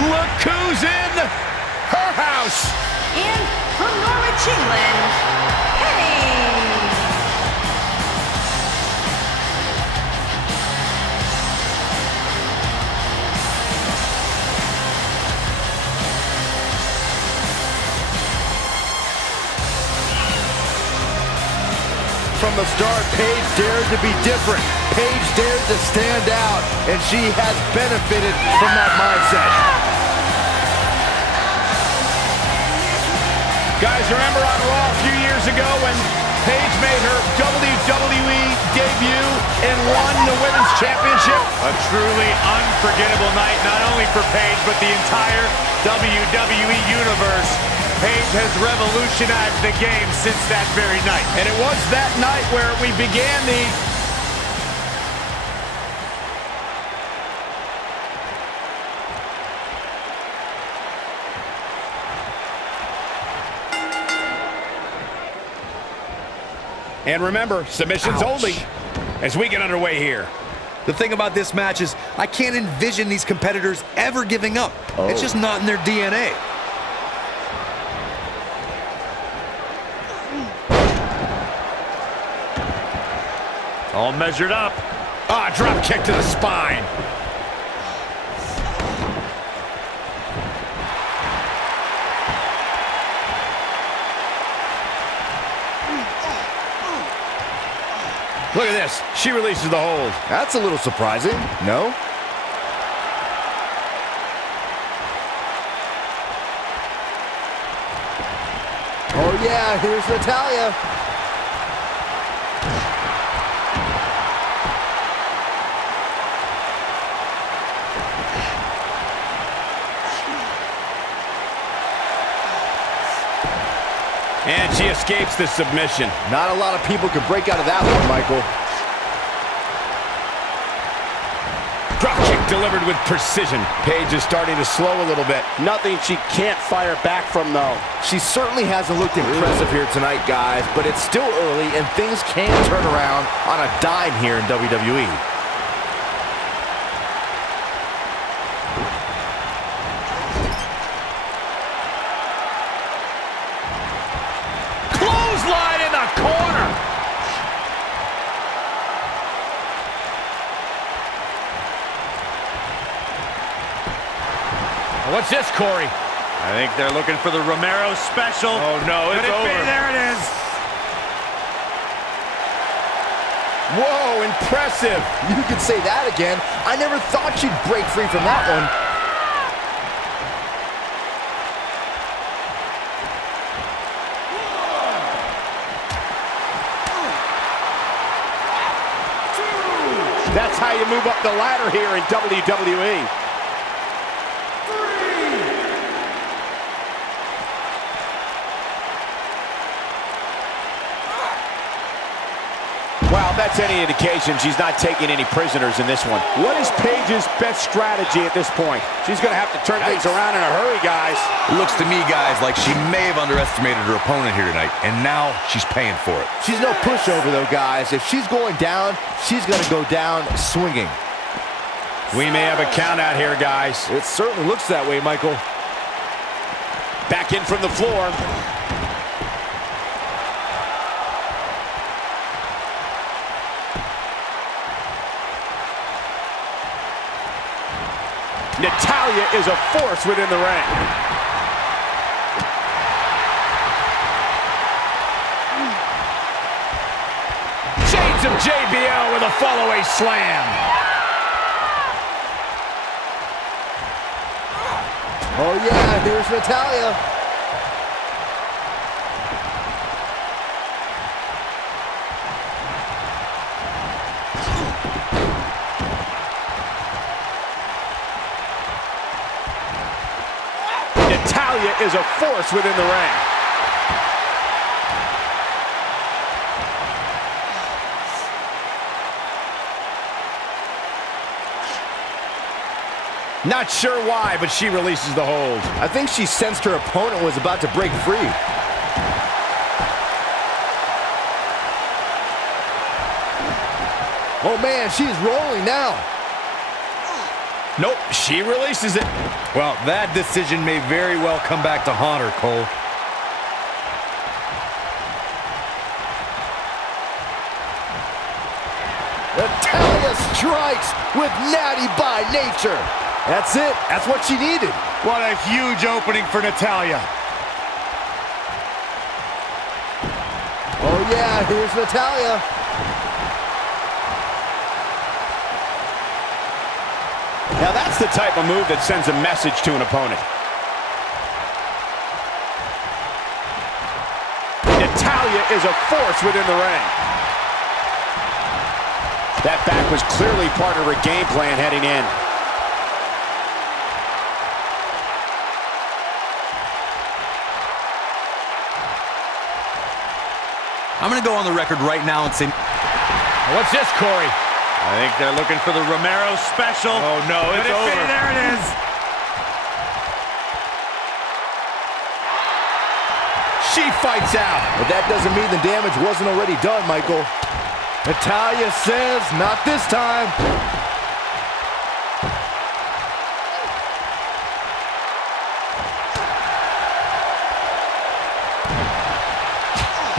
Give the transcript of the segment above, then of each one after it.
Look who's in her house. And from Norwich, England, Paige. From the start, Paige dared to be different. Paige dared to stand out, and she has benefited from that mindset. Guys, remember on Raw a few years ago when Paige made her WWE debut and won the Women's Championship? A truly unforgettable night, not only for Paige, but the entire WWE Universe. Paige has revolutionized the game since that very night. And it was that night where we began the... And remember, submissions only as we get underway here. The thing about this match is I can't envision these competitors ever giving up. It's just not in their DNA. All measured up. Ah, drop kick to the spine. Look at this. She releases the hold. That's a little surprising, no? Oh yeah, here's Natalya. And she escapes the submission. Not a lot of people could break out of that one, Michael. Drop kick delivered with precision. Paige is starting to slow a little bit. Nothing she can't fire back from, though. She certainly hasn't looked impressive here tonight, guys, but it's still early and things can turn around on a dime here in WWE. Clothesline in the corner. What's this, Corey? I think they're looking for the Romero special. Oh, no, it's over. There it is. Whoa, impressive. You could say that again. I never thought she'd break free from that one. That's how you move up the ladder here in WWE. Well, if that's any indication, she's not taking any prisoners in this one. What is Paige's best strategy at this point? She's going to have to turn things around in a hurry, guys. It looks to me, guys, like she may have underestimated her opponent here tonight, and now she's paying for it. She's no pushover, though, guys. If she's going down, she's going to go down swinging. We may have a count out here, guys. It certainly looks that way, Michael. Back in from the floor. Natalya is a force within the ring. Shades of JBL with a follow-away slam. Oh, yeah, here's Natalya. Natalya is a force within the ring. Not sure why, but she releases the hold. I think she sensed her opponent was about to break free. Oh, man, she's rolling now. Nope, she releases it. Well, that decision may very well come back to haunt her, Cole. Natalya strikes with natty by nature. That's it. That's what she needed. What a huge opening for Natalya. Oh, yeah, here's Natalya. Now that's the type of move that sends a message to an opponent. Natalya is a force within the ring. That back was clearly part of her game plan heading in. I'm going to go on the record right now and say... What's this, Corey? I think they're looking for the Romero special. Oh, no, it's over. There it is. She fights out. But that doesn't mean the damage wasn't already done, Michael. Natalya says, not this time.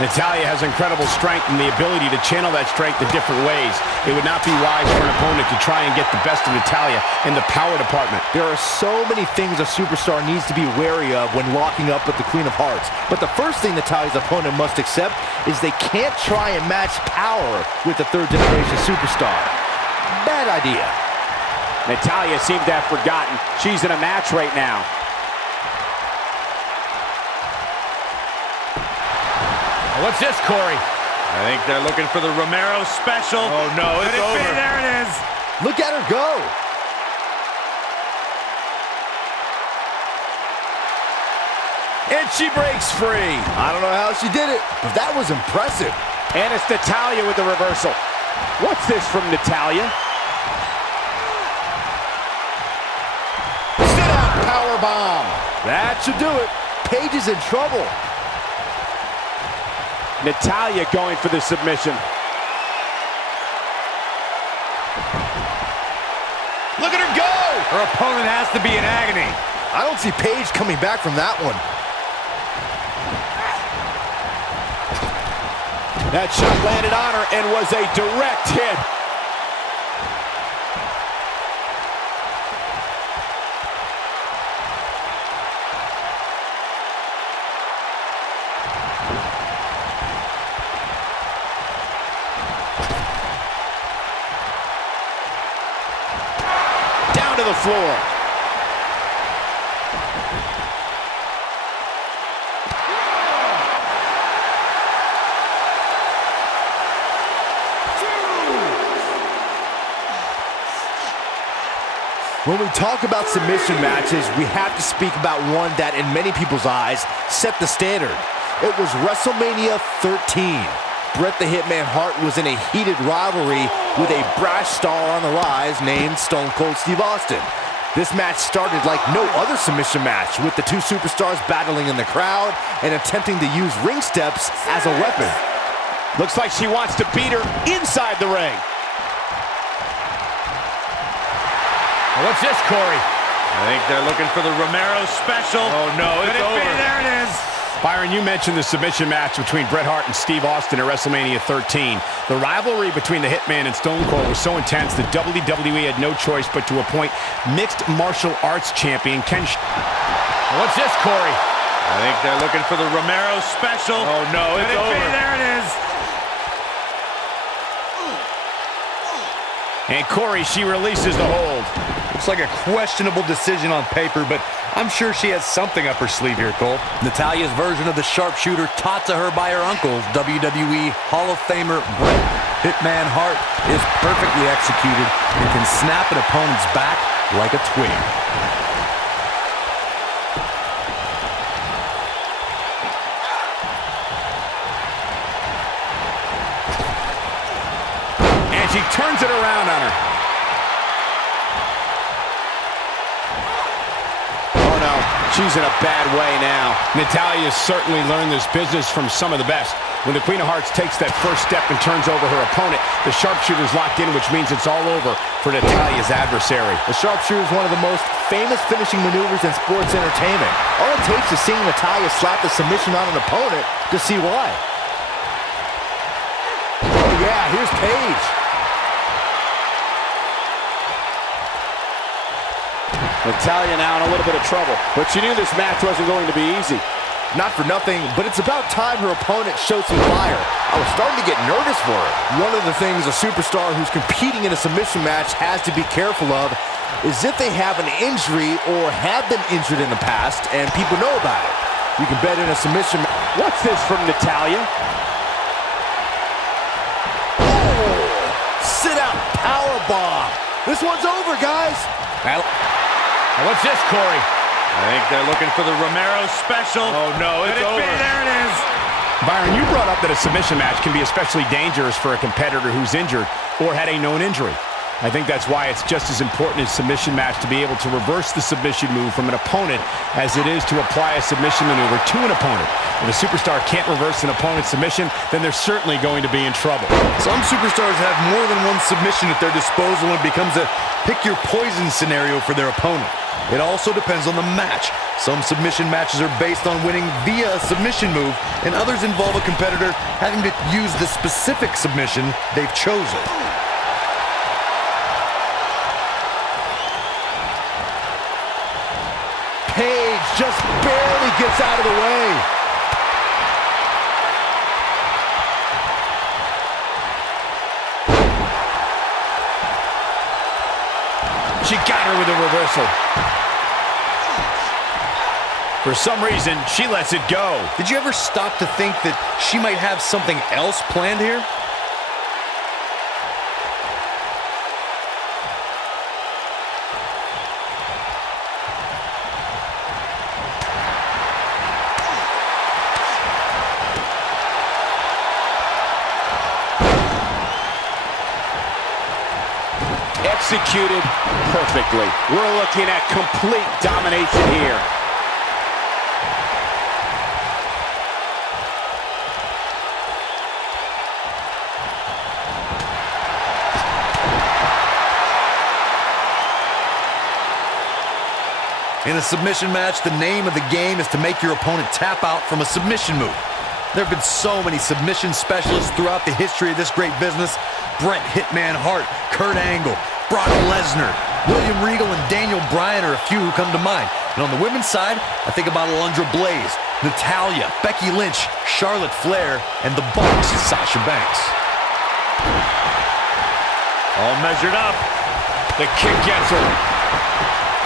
Natalya has incredible strength and the ability to channel that strength in different ways. It would not be wise for an opponent to try and get the best of Natalya in the power department. There are so many things a superstar needs to be wary of when locking up with the Queen of Hearts. But the first thing Natalya's opponent must accept is they can't try and match power with the third-generation superstar. Bad idea. Natalya seems to have forgotten she's in a match right now. What's this, Corey? I think they're looking for the Romero special. Oh, no, it's over. There it is. Look at her go. And she breaks free. I don't know how she did it, but that was impressive. And it's Natalya with the reversal. What's this from Natalya? Sit-out powerbomb. That should do it. Paige is in trouble. Natalya going for the submission. Look at her go! Her opponent has to be in agony. I don't see Paige coming back from that one. That shot landed on her and was a direct hit. Down to the floor. When we talk about submission matches, we have to speak about one that, in many people's eyes, set the standard. It was WrestleMania 13. Bret the Hitman Hart was in a heated rivalry with a brash star on the rise named Stone Cold Steve Austin. This match started like no other submission match, with the two superstars battling in the crowd and attempting to use ring steps as a weapon. Looks like she wants to beat her inside the ring. What's this, Corey? I think they're looking for the Romero special. Oh, no, it's over. There it is. Byron, you mentioned the submission match between Bret Hart and Steve Austin at WrestleMania 13. The rivalry between the Hitman and Stone Cold was so intense that WWE had no choice but to appoint mixed martial arts champion Ken. What's this, Corey? I think they're looking for the Romero special. Oh, no, it's over. There it is. And Corey, she releases the hold. Looks like a questionable decision on paper, but I'm sure she has something up her sleeve here, Cole. Natalya's version of the sharpshooter taught to her by her uncle, WWE Hall of Famer Bret Hitman Hart, is perfectly executed and can snap an opponent's back like a twig. And she turns it around on her. She's in a bad way now. Natalya has certainly learned this business from some of the best. When the Queen of Hearts takes that first step and turns over her opponent, the sharpshooter's locked in, which means it's all over for Natalya's adversary. The sharpshooter is one of the most famous finishing maneuvers in sports entertainment. All it takes is seeing Natalya slap the submission on an opponent to see why. Oh yeah, here's Paige. Natalya now in a little bit of trouble, but she knew this match wasn't going to be easy. Not for nothing, but it's about time her opponent showed some fire. I was starting to get nervous for her. One of the things a superstar who's competing in a submission match has to be careful of is if they have an injury or have been injured in the past and people know about it. You can bet in a submission match. What's this from Natalya? Oh, sit out powerbomb. This one's over, guys. What's this, Corey? I think they're looking for the Romero special. Oh, no, it's over. There it is. Byron, you brought up that a submission match can be especially dangerous for a competitor who's injured or had a known injury. I think that's why it's just as important in a submission match to be able to reverse the submission move from an opponent as it is to apply a submission maneuver to an opponent. If a superstar can't reverse an opponent's submission, then they're certainly going to be in trouble. Some superstars have more than one submission at their disposal when it becomes a pick-your-poison scenario for their opponent. It also depends on the match. Some submission matches are based on winning via a submission move, and others involve a competitor having to use the specific submission they've chosen. Paige just barely gets out of the way. She got her with a reversal. For some reason, she lets it go. Did you ever stop to think that she might have something else planned here? Executed perfectly. We're looking at complete domination here. In a submission match, the name of the game is to make your opponent tap out from a submission move. There have been so many submission specialists throughout the history of this great business. Bret Hitman Hart, Kurt Angle, Brock Lesnar, William Regal, and Daniel Bryan are a few who come to mind. And on the women's side, I think about Alundra Blaze, Natalya, Becky Lynch, Charlotte Flair, and the Boss, Sasha Banks. All measured up. The kick gets her.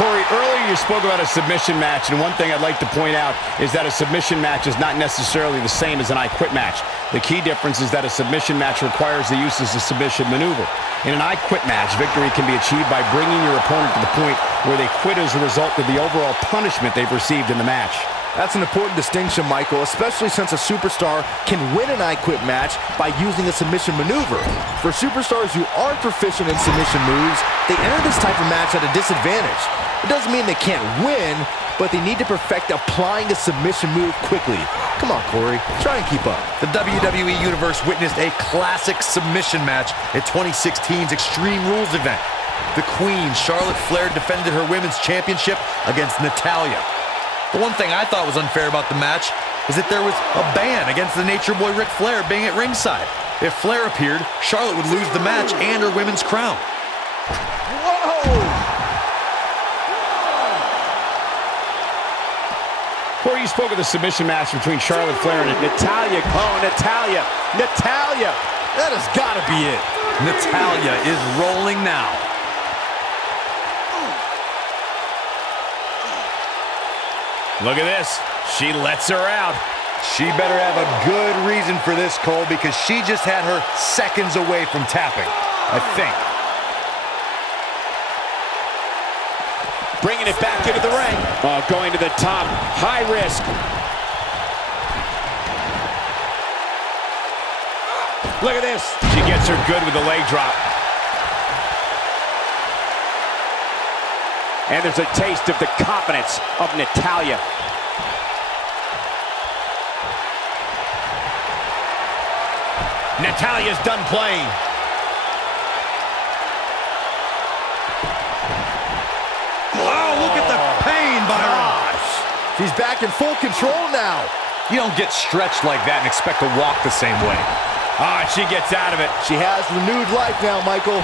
Corey, earlier you spoke about a submission match, and one thing I'd like to point out is that a submission match is not necessarily the same as an I Quit match. The key difference is that a submission match requires the use of a submission maneuver. In an I Quit match, victory can be achieved by bringing your opponent to the point where they quit as a result of the overall punishment they've received in the match. That's an important distinction, Michael, especially since a superstar can win an I Quit match by using a submission maneuver. For superstars who aren't proficient in submission moves, they enter this type of match at a disadvantage. It doesn't mean they can't win, but they need to perfect applying a submission move quickly. Come on, Corey, try and keep up. The WWE Universe witnessed a classic submission match at 2016's Extreme Rules event. The Queen, Charlotte Flair, defended her women's championship against Natalya. The one thing I thought was unfair about the match is that there was a ban against the Nature Boy Ric Flair being at ringside. If Flair appeared, Charlotte would lose the match and her women's crown. Whoa! Corey, you spoke of the submission match between Charlotte Flair and Natalya. Oh, Natalya. Natalya. That has got to be it. Natalya is rolling now. Look at this. She lets her out. She better have a good reason for this, Cole, because she just had her seconds away from tapping, I think. Bringing it back into the ring. Oh, going to the top. High risk. Look at this. She gets her good with the leg drop. And there's a taste of the confidence of Natalya. Natalya's done playing. Oh, look at the pain, Byron. She's back in full control now. You don't get stretched like that and expect to walk the same way. Ah, she gets out of it. She has renewed life now, Michael.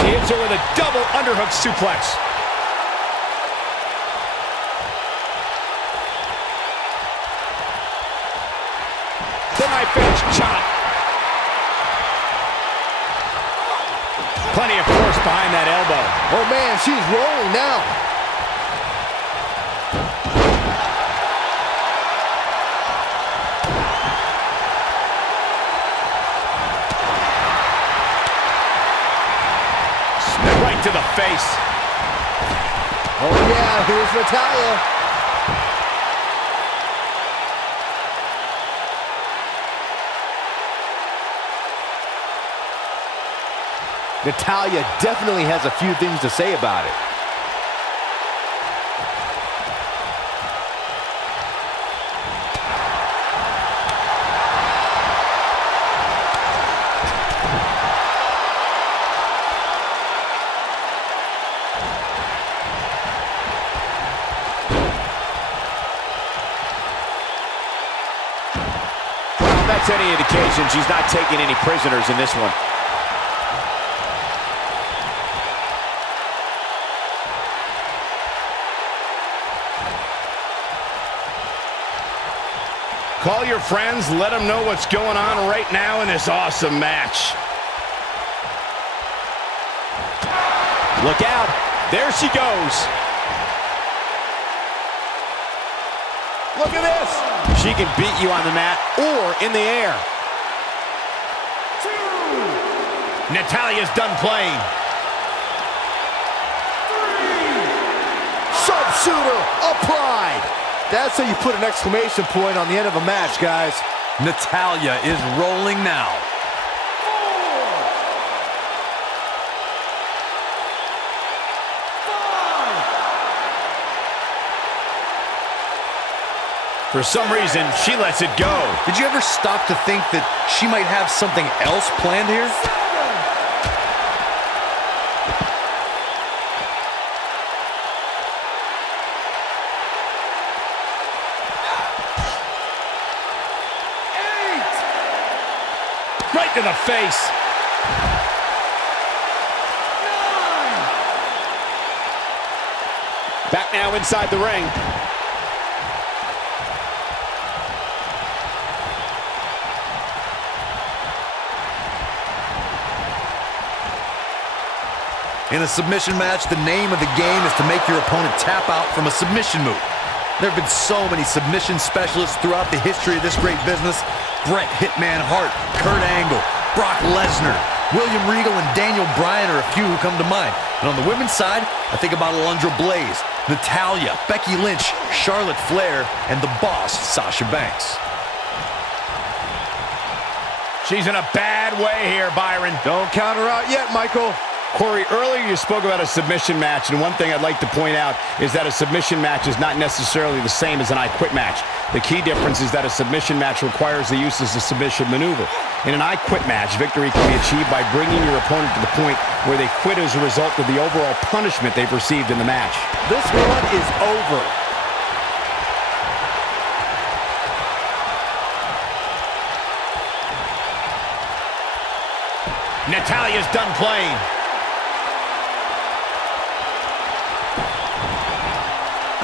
She hits her with a double underhook suplex. The knife edge chop. Plenty of force behind that elbow. Oh man, she's rolling now. Right to the face. Oh yeah, here's Natalya. Natalya definitely has a few things to say about it. If that's any indication, she's not taking any prisoners in this one. Call your friends, let them know what's going on right now in this awesome match. Look out. There she goes. Look at this. She can beat you on the mat or in the air. Natalya's done playing. Sharpshooter applied. That's how you put an exclamation point on the end of a match, guys. Natalya is rolling now. For some reason, she lets it go. Did you ever stop to think that she might have something else planned here? Right to the face. 9. Back now inside the ring. In a submission match, the name of the game is to make your opponent tap out from a submission move. There have been so many submission specialists throughout the history of this great business. Bret Hitman Hart, Kurt Angle, Brock Lesnar, William Regal, and Daniel Bryan are a few who come to mind. And on the women's side, I think about Alundra Blaze, Natalya, Becky Lynch, Charlotte Flair, and the boss, Sasha Banks. She's in a bad way here, Byron. Don't count her out yet, Michael. Corey, earlier you spoke about a submission match, and one thing I'd like to point out is that a submission match is not necessarily the same as an I Quit match. The key difference is that a submission match requires the use of a submission maneuver. In an I Quit match, victory can be achieved by bringing your opponent to the point where they quit as a result of the overall punishment they've received in the match. This one is over. Natalya's done playing.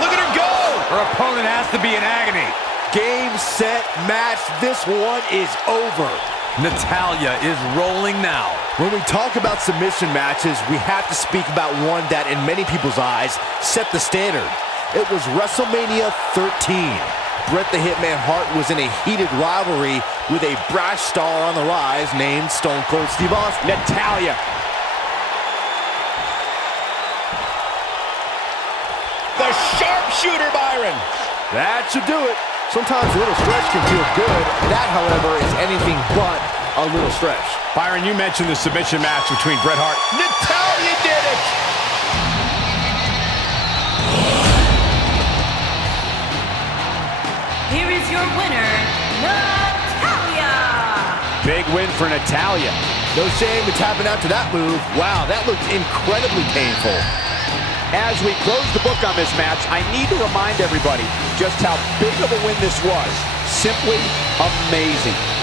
Look at her go! Her opponent has to be in agony. Game, set, match. This one is over. Natalya is rolling now. When we talk about submission matches, we have to speak about one that, in many people's eyes, set the standard. It was WrestleMania 13. Bret the Hitman Hart was in a heated rivalry with a brash star on the rise named Stone Cold Steve Austin. Natalya. The sharpshooter, Byron. That should do it. Sometimes a little stretch can feel good. That, however, is anything but a little stretch. Byron, you mentioned the submission match between Bret Hart. Natalya did it! Here is your winner, Natalya. Big win for Natalya. No shame in tapping out to that move. Wow, that looked incredibly painful. As we close the book on this match, I need to remind everybody just how big of a win this was. Simply amazing.